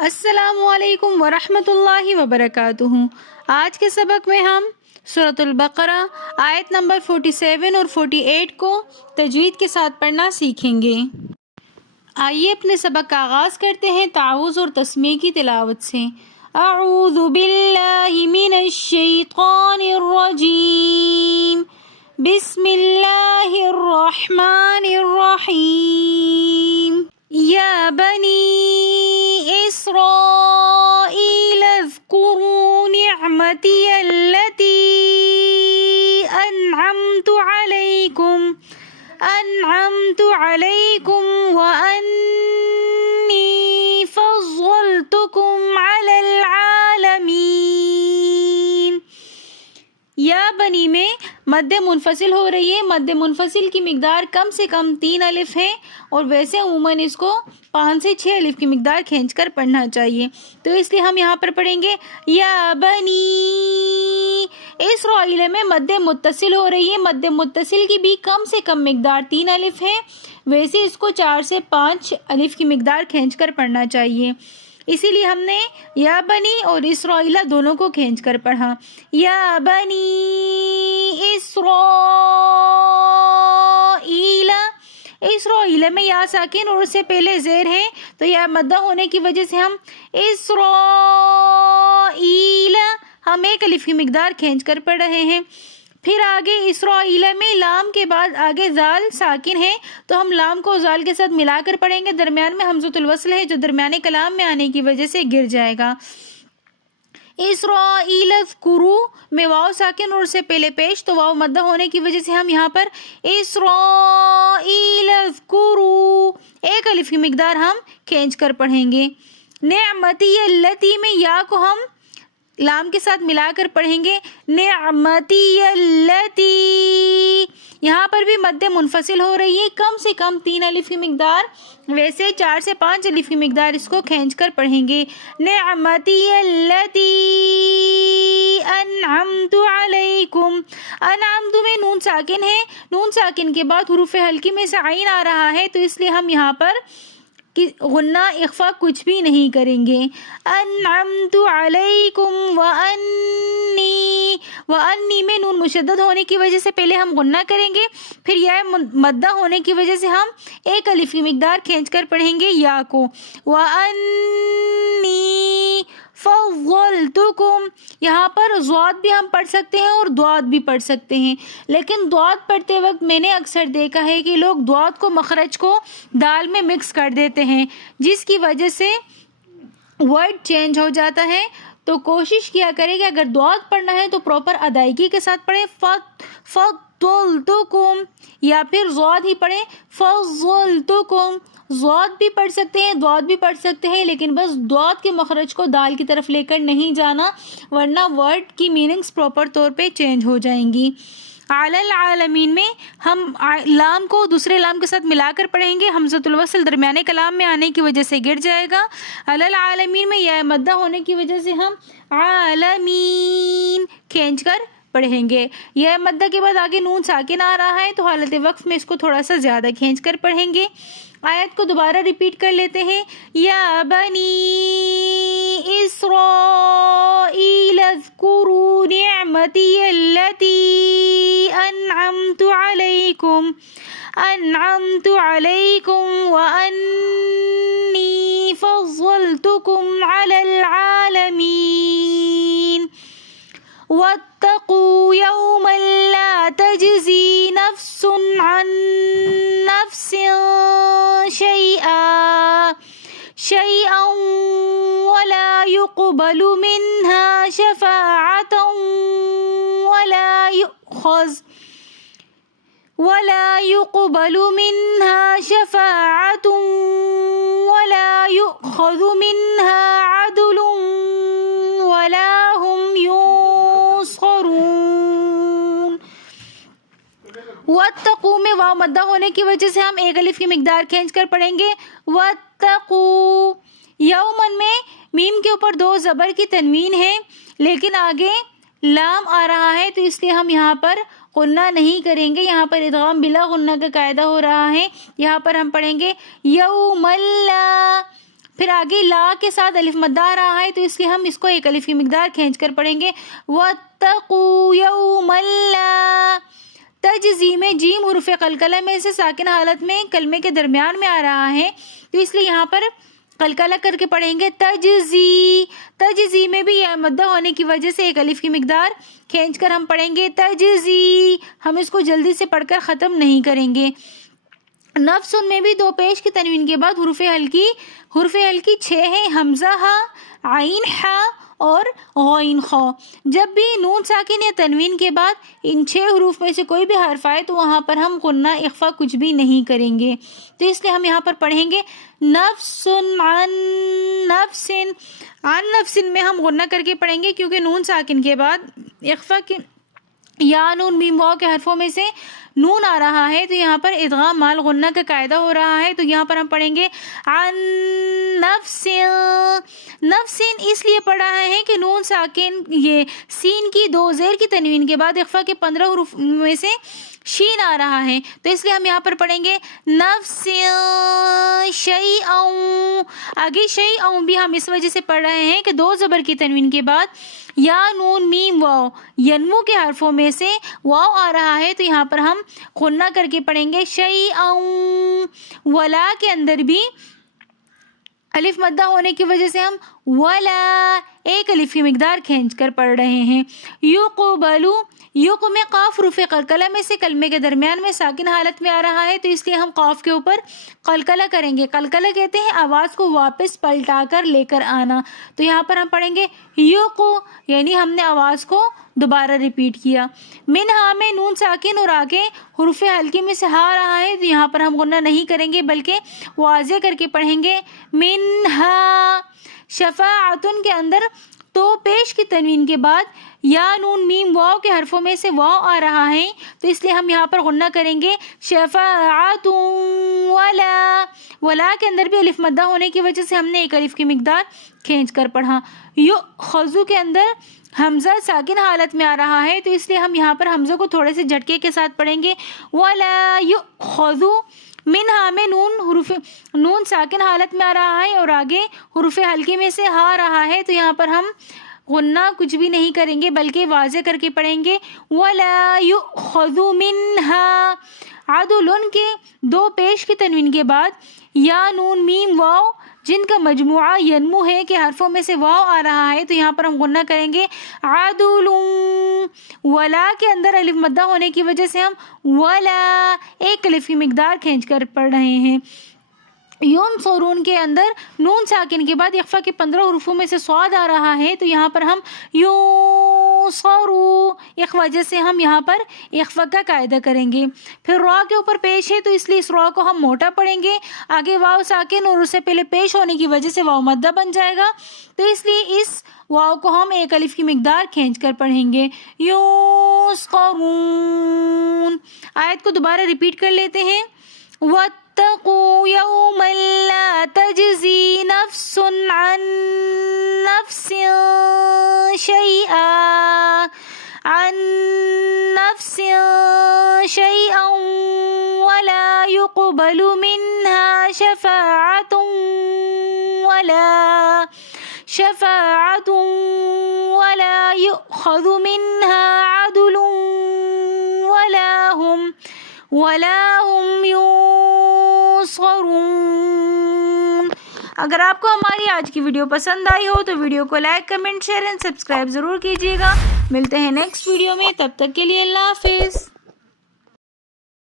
السلام علیکم ورحمۃ اللہ وبرکاتہ۔ آج کے سبق میں ہم سورۃ البقرہ آیت نمبر 47 اور 48 کو تجوید کے ساتھ پڑھنا سیکھیں گے۔ آئیے اپنے سبق کا آغاز کرتے ہیں تعوذ اور تسمیہ کی تلاوت سے۔ اعوذ باللہ من الشیطان الرجیم، بسم اللہ الرحمن الرحیم۔ یا بنی اسرائیل اذکروا نعمتی التی انعمت علیکم وانی فضلتکم علی العالمین۔ یا بنی میں مد منفصل ہو رہی ہے۔ مد منفصل کی مقدار کم سے کم 3 الف ہے، اور ویسے عموماً اس کو 5 سے 6 الف کی مقدار کھینچ کر پڑھنا چاہیے، تو اس لیے ہم یہاں پر پڑھیں گے یا بنی اسرائیل میں مد متصل ہو رہی ہے۔ مد متصل کی بھی کم سے کم مقدار 3 الف ہے، ویسے اس کو 4 سے 5 الف کی مقدار کھینچ کر پڑھنا چاہیے، اسی لیے ہم نے یا بنی اور اسرائیل دونوں کو کھینچ کر پڑھا۔ یا بنی اسرائیل، اسرائیل میں یا ساکن اور اس سے پہلے زیر ہے، تو یا مدہ ہونے کی وجہ سے ہم اسرائیل ہم 1 الف کی مقدار کھینچ کر پڑھ رہے ہیں۔ پھر آگے اسرائیل میں لام کے بعد آگے زال ساکن ہے، تو ہم لام کو زال کے ساتھ ملا کر پڑھیں گے۔ درمیان میں حمزۃ الوصل ہے جو درمیانے کلام میں آنے کی وجہ سے گر جائے گا۔ اسرائیل اذکروا میں واو ساکن اور اس سے پہلے پیش، تو واو مدہ ہونے کی وجہ سے ہم یہاں پر اسرائیل اذکروا 1 الف کی مقدار ہم کھینچ کر پڑھیں گے۔ نعمتی التی میں یا کو ہم لام کے ساتھ ملا کر پڑھیں گے نعمتی التی، یہاں پر بھی مد منفصل ہو رہی ہے، کم سے کم 3 الف کی مقدار، ویسے 4 سے 5 الف کی مقدار اس کو کھینچ کر پڑھیں گے۔ نعمتی التی انعمت علیکم، انعمت میں نون ساکن ہے، نون ساکن کے بعد حروف حلقی میں سے عین آ رہا ہے، تو اس لیے ہم یہاں پر غنہ اخفا کچھ بھی نہیں کریں گے۔ انعمت علیکم وانی میں نون مشدد ہونے کی وجہ سے پہلے ہم غنہ کریں گے، پھر یا مدہ ہونے کی وجہ سے ہم 1 الف کی مقدار کھینچ کر پڑھیں گے یا کو۔ وانی فضلتکم، یہاں پر ضاد بھی ہم پڑھ سکتے ہیں اور ضاد بھی پڑھ سکتے ہیں، لیکن ضاد پڑھتے وقت میں نے اکثر دیکھا ہے کہ لوگ ضاد کو مخرج کو دال میں مکس کر دیتے ہیں، جس کی وجہ سے ورڈ چینج ہو جاتا ہے۔ تو کوشش کیا کرے کہ اگر ضاد پڑھنا ہے تو پراپر ادائیگی کے ساتھ پڑھیں، فضلتکم، یا پھر ضاد ہی پڑھیں فضلتکم۔ ضاد بھی پڑھ سکتے ہیں، ضاد بھی پڑھ سکتے ہیں، لیکن بس ضاد کے مخرج کو دال کی طرف لے کر نہیں جانا، ورنہ ورڈ کی میننگز پراپر طور پہ چینج ہو جائیں گی۔ علی العالمین میں ہم لام کو دوسرے لام کے ساتھ ملا کر پڑھیں گے، حمزۃ الوصل درمیانے کلام میں آنے کی وجہ سے گر جائے گا۔ علی العالمین میں یا مدہ ہونے کی وجہ سے ہم عالمین کھینچ کر پڑھیں گے۔ یا مدہ کے بعد آگے نون ساکن آ رہا ہے، تو حالت وقف میں اس کو تھوڑا سا زیادہ کھینچ کر پڑھیں گے۔ آیت کو دوبارہ ریپیٹ کر لیتے ہیں۔ یا بنی اسرائیل اذکروا نعمتی التی انعمت علیکم وانی فضلتکم علی العالمین۔ واتقوا یوما لا تجزی نفس عن نفس شیئا ولا يقبل منها شفاعة ولا يؤخذ منها عدل ولا هم ينصرون۔ واتقوا میں واو مدہ ہونے کی وجہ سے ہم 1 الف کی مقدار کھینچ کر پڑھیں گے۔ واتقوا، یومن میں میم کے اوپر 2 زبر کی تنوین ہے، لیکن آگے لام آ رہا ہے، تو اس لیے ہم یہاں پر غنہ نہیں کریں گے، یہاں پر ادغام بلا غنہ کا قاعدہ ہو رہا ہے، یہاں پر ہم پڑھیں گے یوم اللہ، پھر آگے لا کے ساتھ الف مدہ آ رہا ہے تو اس لیے ہم اس کو ایک الف کی مقدار کھینچ کر پڑھیں گے وَاتَّقُوا يَوْمًا لَا تجزی میں جیم حروف قلقلہ میں سے ساکن حالت میں کلمے کے درمیان میں آ رہا ہے تو اس لیے یہاں پر قلقلہ کر کے پڑھیں گے تجزی. تجزی میں بھی یہ مدہ ہونے کی وجہ سے ایک الف کی مقدار کھینچ کر ہم پڑھیں گے تجزی. ہم اس کو جلدی سے پڑھ کر ختم نہیں کریں گے. نفس میں بھی دو پیش کی تنوین کے بعد حروف ہلکی 6 ہیں حمزہ ہا عین ہا اور غین خا. جب بھی نون ساکن یا تنوین کے بعد ان 6 حروف میں سے کوئی بھی حرف آئے تو وہاں پر ہم غنہ اخفا کچھ بھی نہیں کریں گے. تو اس لیے ہم یہاں پر پڑھیں گے نفس عن نفس. عن نفس میں ہم غنہ کر کے پڑھیں گے کیونکہ نون ساکن کے بعد اخفا کے یا نون میم واو کے حرفوں میں سے نون آ رہا ہے تو یہاں پر ادغام مال غنہ کا قاعدہ ہو رہا ہے. تو یہاں پر ہم پڑھیں گے عن نفس. نفس اس لیے پڑھ رہا ہے کہ نون ساکن یہ سین کی 2 زیر کی تنوین کے بعد اخفا کے 15 حروف میں سے شین آ رہا ہے تو اس لیے ہم یہاں پر پڑھیں گے نفس شیئا. آگے شیئا بھی ہم اس وجہ سے پڑھ رہے ہیں کہ 2 زبر کی تنوین کے بعد یا نون میم واو ینمو کے حرفوں میں سے واو آ رہا ہے تو یہاں پر ہم غنہ کر کے پڑھیں گے شیئا. ولا کے اندر بھی الف مدہ ہونے کی وجہ سے ہم ولا ایک الف کی مقدار کھینچ کر پڑھ رہے ہیں. یقبلو یق میں قاف حروف قلقلہ میں سے کلمے کے درمیان میں ساکن حالت میں آ رہا ہے تو اس لیے ہم قاف کے اوپر قلقلہ کریں گے. قلقلہ کہتے ہیں آواز کو واپس پلٹا کر لے کر آنا. تو یہاں پر ہم پڑھیں گے یق یعنی ہم نے آواز کو دوبارہ ریپیٹ کیا. منہا میں نون ساکن اور آگے حروف ہلکی میں سے ہا رہا ہے تو یہاں پر ہم غنہ نہیں کریں گے بلکہ واضح کر کے پڑھیں گے منہا. شفاعتن کے اندر تو پیش کی تنوین کے بعد یا نون میم واو کے حرفوں میں سے واو آ رہا ہے تو اس لیے ہم یہاں پر غنہ کریں گے شفاعت. ولا ولا کے اندر بھی الف مدہ ہونے کی وجہ سے ہم نے ایک الف کی مقدار کھینچ کر پڑھا. یؤخذ کے اندر حمزہ ساکن حالت میں آ رہا ہے تو اس لیے ہم یہاں پر حمزہ کو تھوڑے سے جھٹکے کے ساتھ پڑھیں گے ولا یؤخذ. منہا میں نون ساکن حالت میں آ رہا ہے اور آگے حروف ہلکی میں سے ہا رہا ہے تو یہاں پر ہم غنہ کچھ بھی نہیں کریں گے بلکہ واضح کر کے پڑھیں گے ولا یؤخذ منہا. عدل کے 2 پیش کی تنوین کے بعد یا نون میم واو جن کا مجموعہ ینمو ہے کہ حرفوں میں سے واو آ رہا ہے تو یہاں پر ہم غنہ کریں گے عدل. ولا کے اندر الف مدہ ہونے کی وجہ سے ہم ولا ایک الف کی مقدار کھینچ کر پڑھ رہے ہیں. ینصرون کے اندر نون ساکن کے بعد اخفا کے 15 حروفوں میں سے صاد آ رہا ہے تو یہاں پر ہم ینصرو ایک وجہ سے ہم یہاں پر اخفا کا قاعدہ کریں گے. پھر را کے اوپر پیش ہے تو اس لیے اس را کو ہم موٹا پڑھیں گے. آگے واو ساکن اور اس سے پہلے پیش ہونے کی وجہ سے واو مدہ بن جائے گا تو اس لیے اس واو کو ہم ایک الف کی مقدار کھینچ کر پڑھیں گے یسقرون. آیت کو دوبارہ ریپیٹ کر لیتے ہیں واتقوا یوما لا تجزی نفس عن نفس شیئا ولا يقبل منها شفاعة ولا يؤخذ منها عدل ولا هم ينصرون. اگر آپ کو ہماری آج کی ویڈیو پسند آئی ہو تو ویڈیو کو like comment share and subscribe ضرور کیجیے گا. ملتے ہیں نیکسٹ ویڈیو میں, تب تک کے لیے اللہ حافظ.